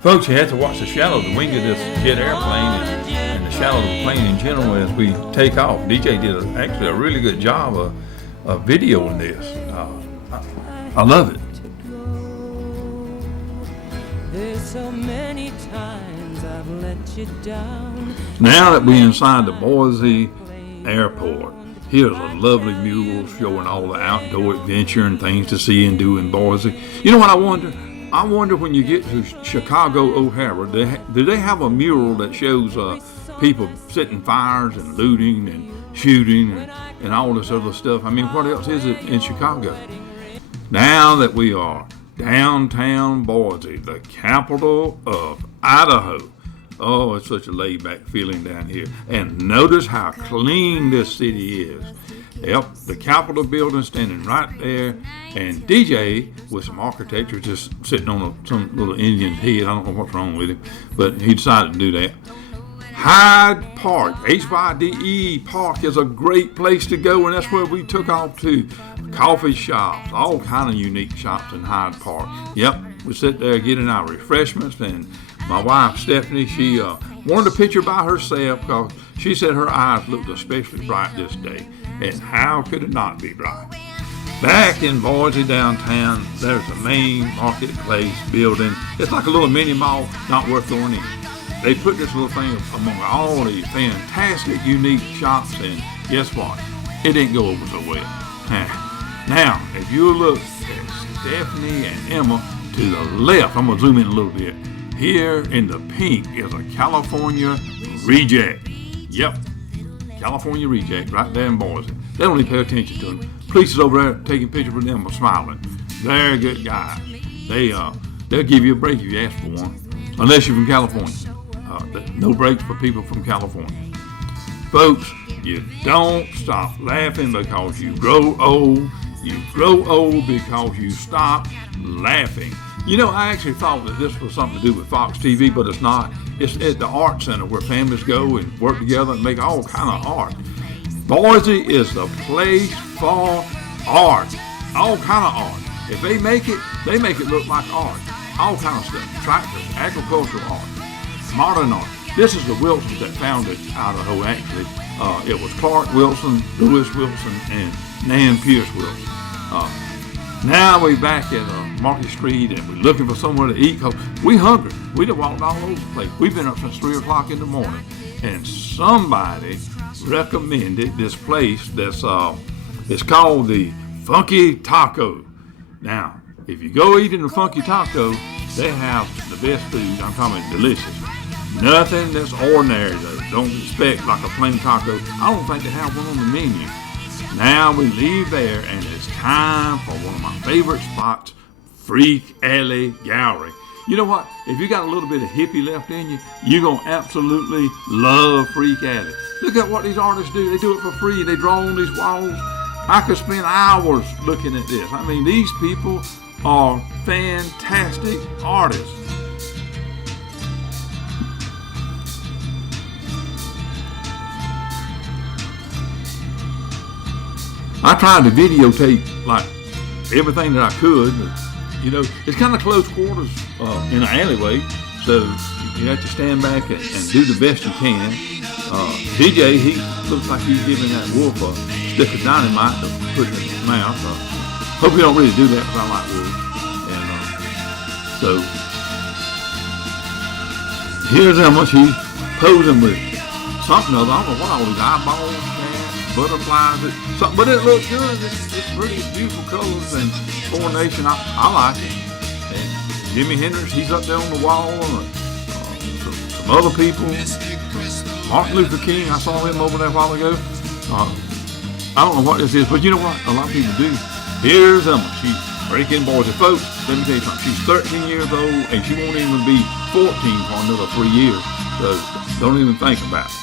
Folks, you have to watch the shadow of the wing of this jet airplane and the shadow of the plane in general as we take off. DJ did actually a really good job of videoing this. I love it. There's so many times I've let you down. Now that we're inside the Boise airport, here's a lovely mural showing all the outdoor adventure and things to see and do in Boise. You know what I wonder? I wonder when you get to Chicago O'Hara, do they have a mural that shows people setting fires and looting and shooting and all this other stuff? I mean, what else is it in Chicago? Now that we are downtown Boise, the capital of Idaho. Oh, it's such a laid-back feeling down here. And notice how clean this city is. Yep, the Capitol building standing right there, and DJ with some architecture just sitting on some little Indian head. I don't know what's wrong with him, but he decided to do that. Hyde Park, Hyde Park is a great place to go, and that's where we took off to. Coffee shops, all kind of unique shops in Hyde Park. Yep, we sit there getting our refreshments, and my wife Stephanie, she wanted a picture by herself because she said her eyes looked especially bright this day. And how could it not be bright? Back in Boise downtown, there's the main marketplace building. It's like a little mini mall, not worth going in. They put this little thing among all these fantastic, unique shops, and guess what? It didn't go over so well. Now, if you look at Stephanie and Emma to the left, I'm going to zoom in a little bit. Here in the pink is a California Reject. Yep, California Reject right there in Boise. They don't even pay attention to them. Police is over there taking pictures with them, smiling. They're good guys. They'll give you a break if you ask for one, unless you're from California. No breaks for people from California. Folks, you don't stop laughing because you grow old. You grow old because you stop laughing. You know, I actually thought that this was something to do with Fox TV, but it's not. It's at the art center where families go and work together and make all kind of art. Boise is the place for art. All kind of art. If they make it look like art. All kind of stuff. Tractors, agricultural art, modern art. This is the Wilsons that founded Idaho, actually. It was Clark Wilson, Lewis Wilson, and Nan Pierce Wilson. Now we're back at Market Street, and we're looking for somewhere to eat because we hungry. We done walked all over the place. We've been up since 3 o'clock in the morning, and somebody recommended this place that's it's called the Funky Taco. Now, if you go eat in the Funky Taco, they have the best food. I'm talking delicious. Nothing that's ordinary, though. Don't expect like a plain taco. I don't think they have one on the menu. Now we leave there, and it's time for one of my favorite spots, Freak Alley Gallery. You know what? If you got a little bit of hippie left in you, you're going to absolutely love Freak Alley. Look at what these artists do. They do it for free. They draw on these walls. I could spend hours looking at this. I mean, these people are fantastic artists. I tried to videotape like everything that I could. You know, it's kind of close quarters in an alleyway, so you have to stand back and do the best you can. DJ, he looks like he's giving that wolf a stick of dynamite to put in his mouth. Hope he don't really do that because I like wolves. And so here's Emma. She's posing with something other. I don't know what all these eyeballs, butterflies, but it looks good. It's pretty beautiful colors and coordination. I like it. And Jimi Hendrix, he's up there on the wall. Some other people. Martin Luther King, I saw him over there a while ago. I don't know what this is, but you know what? A lot of people do. Here's Emma. She's breaking Boise. Folks, let me tell you something. She's 13 years old, and she won't even be 14 for another 3 years. So don't even think about it.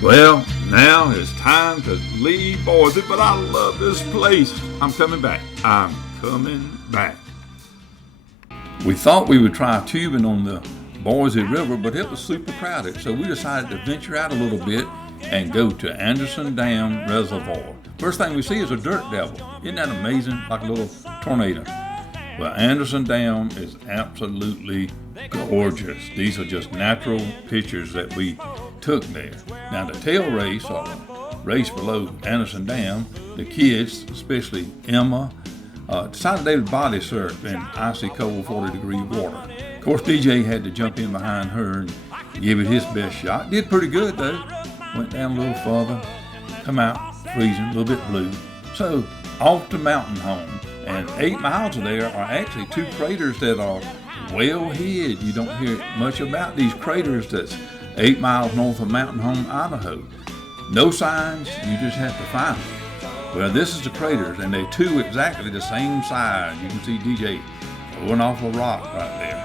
Well, now it's time to leave Boise, but I love this place. I'm coming back. I'm coming back. We thought we would try tubing on the Boise River, but it was super crowded, so we decided to venture out a little bit and go to Anderson Dam Reservoir. First thing we see is a dirt devil. Isn't that amazing? Like a little tornado. Well, Anderson Dam is absolutely gorgeous. These are just natural pictures that we took there. Now the tail race, or the race below Anderson Dam, the kids, especially Emma, decided they would body surf in icy cold 40-degree water. Of course, DJ had to jump in behind her and give it his best shot. Did pretty good though. Went down a little further, come out freezing, a little bit blue. So off to mountain home. And 8 miles of there are actually 2 craters that are well hid. You don't hear much about these craters that's 8 miles north of Mountain Home, Idaho. No signs, you just have to find them. Well, this is the craters, and they're 2 exactly the same size. You can see DJ going off a rock right there.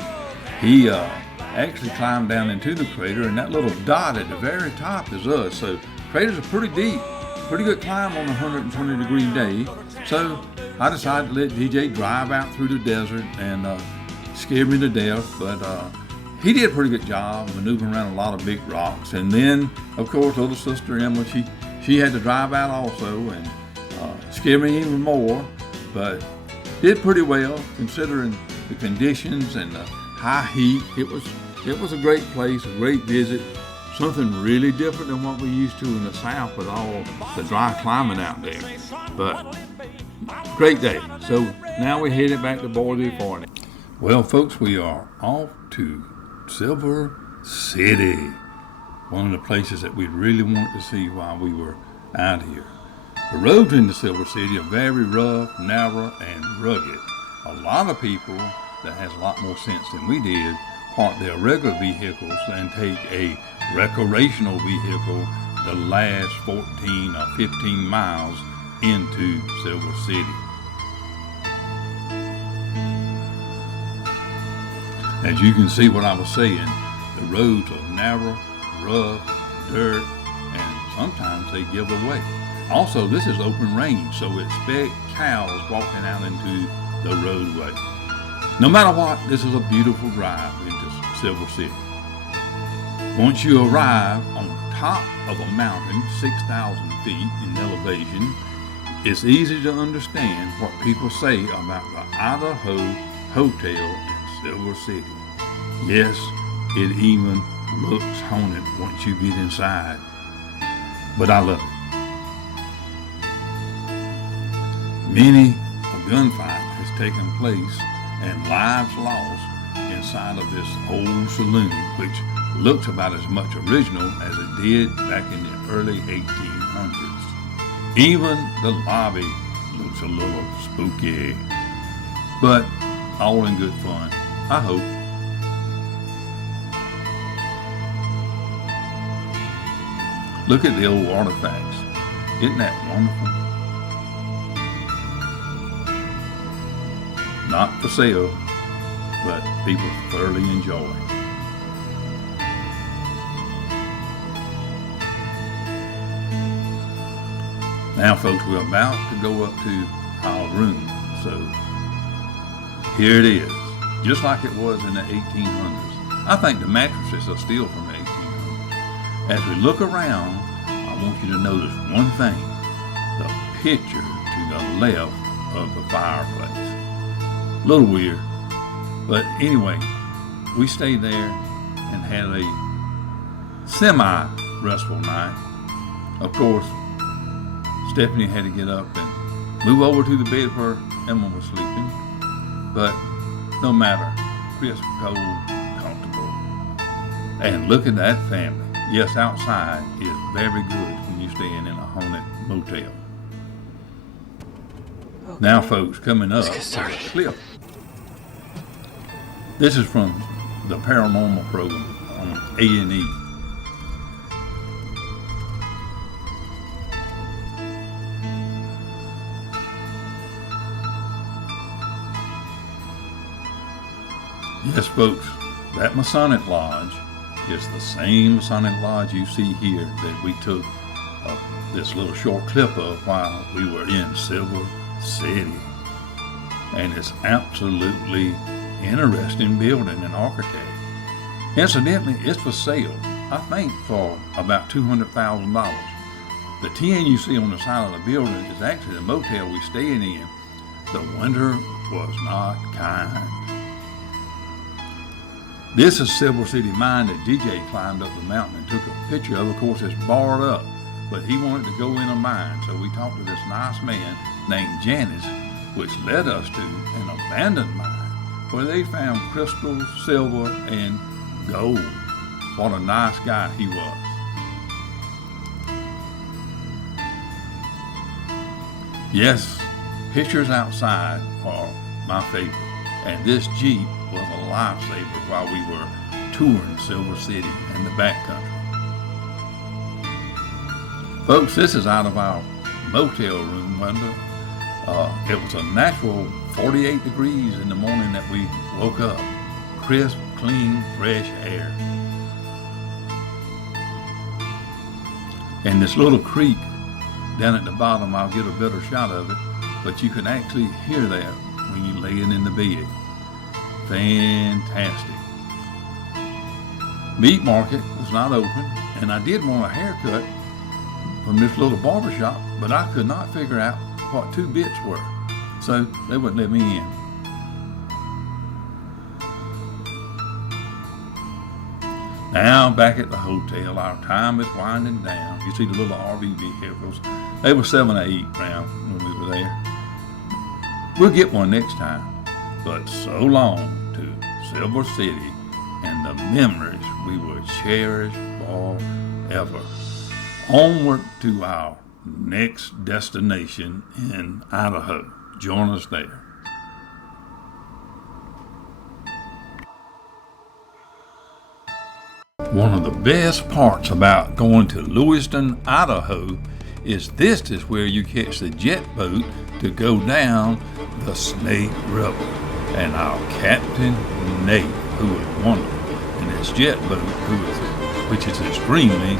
He actually climbed down into the crater, and that little dot at the very top is us. So craters are pretty deep, pretty good climb on a 120-degree day. So I decided to let DJ drive out through the desert and scared me to death, but he did a pretty good job maneuvering around a lot of big rocks. And then, of course, little sister Emma, she had to drive out also and scared me even more, but did pretty well considering the conditions and the high heat. It was a great place, a great visit, something really different than what we used to in the South with all the dry climate out there. But great day. So now we're headed back to Boise for it. Well, folks, we are off to Silver City, one of the places that we really wanted to see while we were out here. The roads into Silver City are very rough, narrow, and rugged. A lot of people that has a lot more sense than we did park their regular vehicles and take a recreational vehicle the last 14 or 15 miles into Silver City. As you can see what I was saying, the roads are narrow, rough, dirt, and sometimes they give away. Also, this is open range, so expect cows walking out into the roadway. No matter what, this is a beautiful drive into Silver City. Once you arrive on top of a mountain, 6,000 feet in elevation, it's easy to understand what people say about the Idaho Hotel in Silver City. Yes, it even looks haunted once you get inside, but I love it. Many a gunfight has taken place and lives lost inside of this old saloon, which looks about as much original as it did back in the early 1800s. Even the lobby looks a little spooky, but all in good fun, I hope. Look at the old artifacts. Isn't that wonderful? Not for sale, but people thoroughly enjoy. Now, folks, we're about to go up to our room. So here it is, just like it was in the 1800s. I think the mattresses are still from the 1800s. As we look around, I want you to notice one thing: the picture to the left of the fireplace. A little weird, but anyway, we stayed there and had a semi-restful night. Of course, Stephanie had to get up and move over to the bed where Emma was sleeping, but no matter, crisp, cold, comfortable. And look at that family. Yes, outside is very good when you're staying in a haunted motel. Okay. Now, folks, coming up, Cliff. This is from the paranormal program on A&E. Yes, folks, that Masonic Lodge is the same Masonic Lodge you see here that we took this little short clip of while we were in Silver City. And it's absolutely interesting building and architecture. Incidentally, it's for sale, I think, for about $200,000. The tin you see on the side of the building is actually the motel we're staying in. The winter was not kind. This is Silver City Mine that DJ climbed up the mountain and took a picture of. Of course, it's barred up, but he wanted to go in a mine, so we talked to this nice man named Janice, which led us to an abandoned mine where they found crystals, silver, and gold. What a nice guy he was. Yes, pictures outside are my favorite, and this Jeep was a lifesaver while we were touring Silver City and the backcountry. Folks, this is out of our motel room window. It was a natural 48 degrees in the morning that we woke up. Crisp, clean, fresh air. And this little creek down at the bottom, I'll get a better shot of it, but you can actually hear that when you're laying in the bed. Fantastic. Meat market was not open, and I did want a haircut from this little barber shop, but I could not figure out what 2 bits were, so they wouldn't let me in. Now back at the hotel, our time is winding down. You see the little RV vehicles. They were 7 or 8 round when we were there. We'll get one next time. But so long to Silver City and the memories we will cherish forever. Onward to our next destination in Idaho. Join us there. One of the best parts about going to Lewiston, Idaho is this is where you catch the jet boat to go down the Snake River. And our Captain Nate, who is wonderful, and his jet boat, which is extremely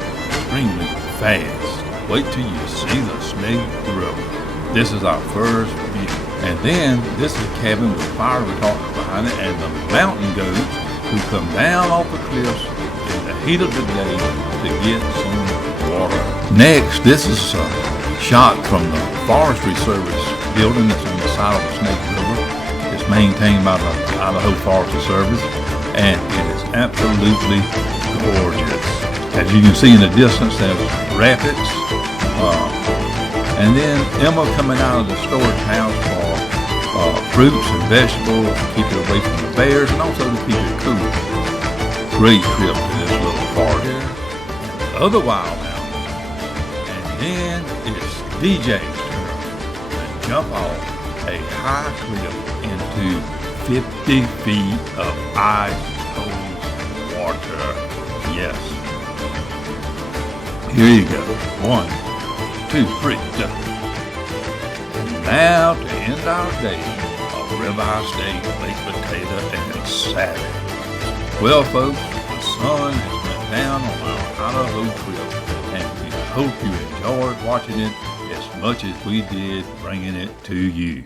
fast. Wait till you see the Snake River. This is our first view. And then this is a cabin with fire retardant behind it, and the mountain goats who come down off the cliffs in the heat of the day to get some water. Next, this is a shot from the Forestry Service building that's on the side of the Snake River. It's maintained by the Idaho Forestry Service, and it is absolutely gorgeous. As you can see in the distance, there's rapids, and then Emma coming out of the storage house for fruits and vegetables to keep it away from the bears and also to keep it cool. Great trip to this little park here, and the other wild mountain. And then it's DJ's turn to jump off a high cliff into 50 feet of ice-cold water. Yes. Here you go. 1, 2, 3, jump. And now to end our day, a ribeye steak, baked potato, and salad. Well, folks, the sun has went down on our Idaho trip, and we hope you enjoyed watching it as much as we did bringing it to you.